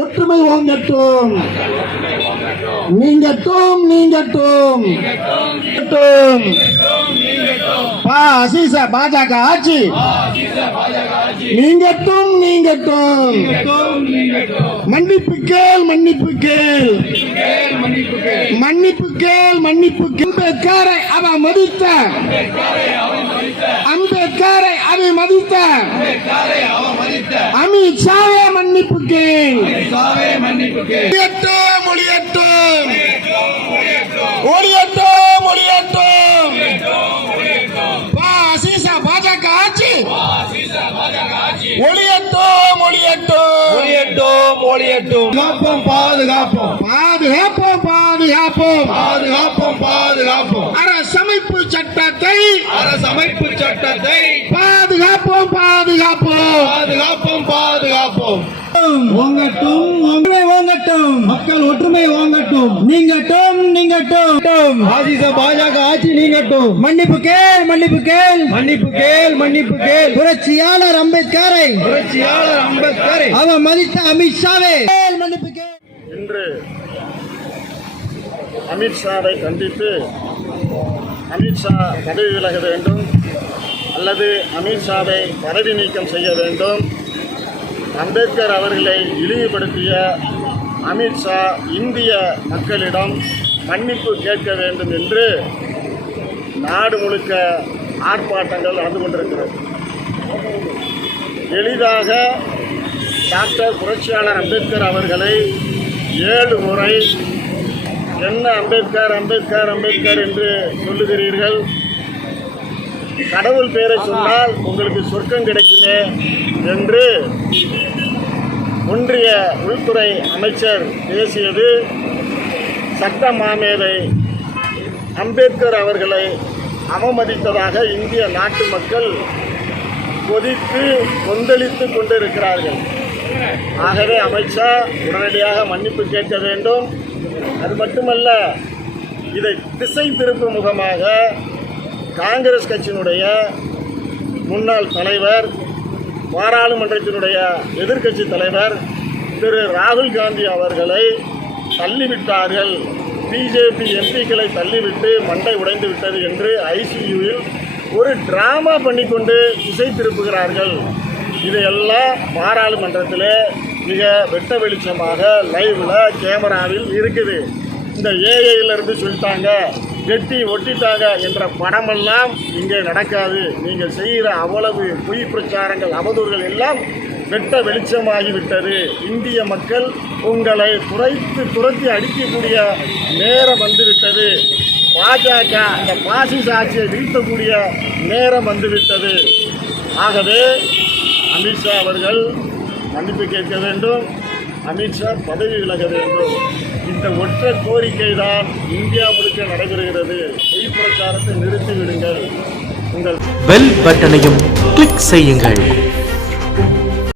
ஒற்றுமை ஓங்கட்டும் நீங்கட்டும் நீங்கட்டும் நீங்கட்டும். பா பாஜக ஆட்சி. நீங்கட்டும் நீங்கட்டும். மன்னிப்பு கேள் மன்னிப்பு கேள். மன்னிப்பு கேள் மன்னிப்பு கேள். அம்பேத்கரை அவ மதித்த அம்பேத்கரை அவ மதித்த அமித் ஷாவே மன்னிப்பு கேள். ஒளியட்டும் ஒளியட்டும் ஒளியட்டும் ஒளியட்டும் ஒளியட்டும் ஒளியட்டும் ஒளியட்டும் காப்போம் பாதுகாப்போம். பாதுகாப்போம் பாதுகாப்போம். பாதுகாப்போம் பாதுகாப்போம். அரசமைப்பு சட்டத்தை அரசமைப்பு சட்டத்தை பாதுகாப்போம் பாதுகாப்போம். பாதுகாப்போம் பாதுகாப்போம். ஓங்கட்டும் ஒன்றுமை ஓங்கட்டும் மக்கள் ஒற்றுமை ஓங்கட்டும் நீங்கட்டும் நீங்கட்டும். ஆசிச பாஜக ஆட்சி நீங்கட்டும். மன்னிப்பு கேள் மன்னிப்பு கேள். மன்னிப்பு கேள் மன்னிப்பு கேள். புரட்சியாளர் அம்பேத்கரை. புரட்சியாளர் அம்பேத்கரை. அவ மதித்த அமித்ஷாவே கேள் மன்னிப்பு கேள். இன்று அமித்ஷாவை கண்டித்து அமித்ஷா பதவி விலக வேண்டும் அல்லது அமித்ஷாவை பதவி நீக்கம் செய்ய வேண்டும். அம்பேத்கர் அவர்களை இழிவுபடுத்திய அமித்ஷா இந்திய மக்களிடம் மன்னிப்பு கேட்க வேண்டும் என்று நாடு முழுக்க ஆர்ப்பாட்டங்கள் நடந்து கொண்டிருக்கிறது. எளிதாக டாக்டர் புரட்சியாளர் அம்பேத்கர் அவர்களை ஏழு முறை என்ன அம்பேத்கர் அம்பேத்கர் அம்பேத்கர் என்று சொல்லுகிறீர்கள்? கடவுள் பெயரை சொன்னால் உங்களுக்கு சொர்க்கம் கிடைக்குமே என்று ஒன்றிய உள்துறை அமைச்சர் பேசியது சட்ட மாமேதை அம்பேத்கர் அவர்களை அவமதித்ததாக இந்திய நாட்டு மக்கள் கொதித்து கொந்தளித்து கொண்டிருக்கிறார்கள். ஆகவே அமைச்சா உடனடியாக மன்னிப்பு கேட்க வேண்டும். அது மட்டுமல்ல இதை திசை திருப்பும் முகமாக காங்கிரஸ் கட்சியினுடைய முன்னாள் தலைவர் பாராளுமன்றத்தினுடைய எதிர்க்கட்சி தலைவர் திரு ராகுல் காந்தி அவர்களை தள்ளிவிட்டார்கள். பிஜேபி எம்பிக்களை தள்ளிவிட்டு மண்டை உடைந்து விட்டது என்று ஐசியூவில் ஒரு டிராமா பண்ணிக்கொண்டு திசை திருப்புகிறார்கள். இதையெல்லாம் பாராளுமன்றத்தில் மிக வெட்ட வெளிச்சமாக லைவில் கேமராவில் இருக்குது. இந்த ஏஐயிலிருந்து சொல்லிட்டாங்க. வெட்டி ஒட்டிட்டாங்க என்ற படமெல்லாம் இங்கே நடக்காது. நீங்கள் செய்கிற அவ்வளவு பொய் பிரச்சாரங்கள் அவதூறுகள் எல்லாம் வெட்ட வெளிச்சமாகிவிட்டது. இந்திய மக்கள் உங்களை துரைத்து துரத்தி அடிக்கக்கூடிய நேரம் வந்துவிட்டது. பாஜக அந்த பாசிச ஆட்சியை வீழ்த்தக்கூடிய நேரம் வந்துவிட்டது. ஆகவே அமித்ஷா அவர்கள் மன்னிப்பு கேட்க வேண்டும். அமித்ஷா பதவி விலக வேண்டும். இந்த ஒற்றை கோரிக்கை தான் இந்தியா முழுக்க நடைபெறுகிறது. பொய் பிரச்சாரத்தை நிறுத்திவிடுங்கள். உங்கள் பெல் பட்டனையும் கிளிக் செய்யுங்கள்.